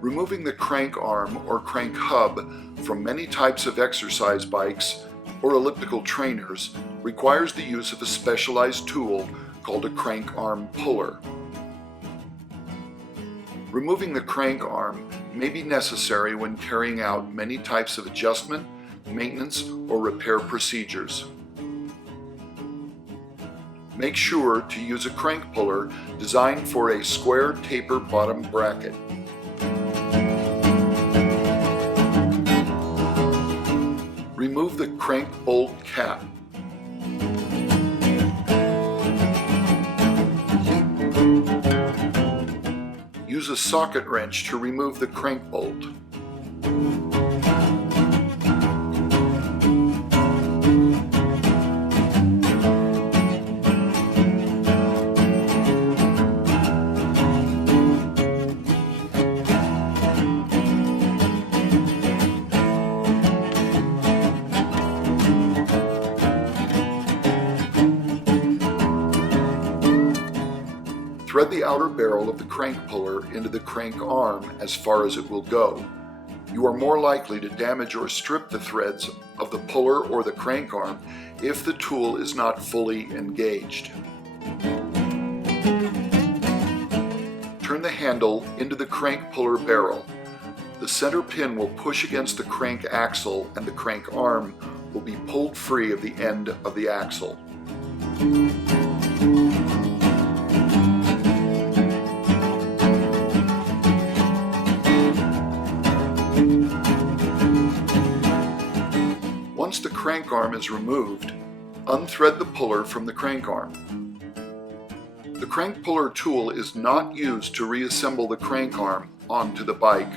Removing the crank arm or crank hub from many types of exercise bikes or elliptical trainers requires the use of a specialized tool called a crank arm puller. Removing the crank arm may be necessary when carrying out many types of adjustment, maintenance, or repair procedures. Make sure to use a crank puller designed for a square taper bottom bracket. Remove the crank bolt cap. Use a socket wrench to remove the crank bolt. Thread the outer barrel of the crank puller into the crank arm as far as it will go. You are more likely to damage or strip the threads of the puller or the crank arm if the tool is not fully engaged. Turn the handle into the crank puller barrel. The center pin will push against the crank axle and the crank arm will be pulled free of the end of the axle. Once the crank arm is removed, unthread the puller from the crank arm. The crank puller tool is not used to reassemble the crank arm onto the bike.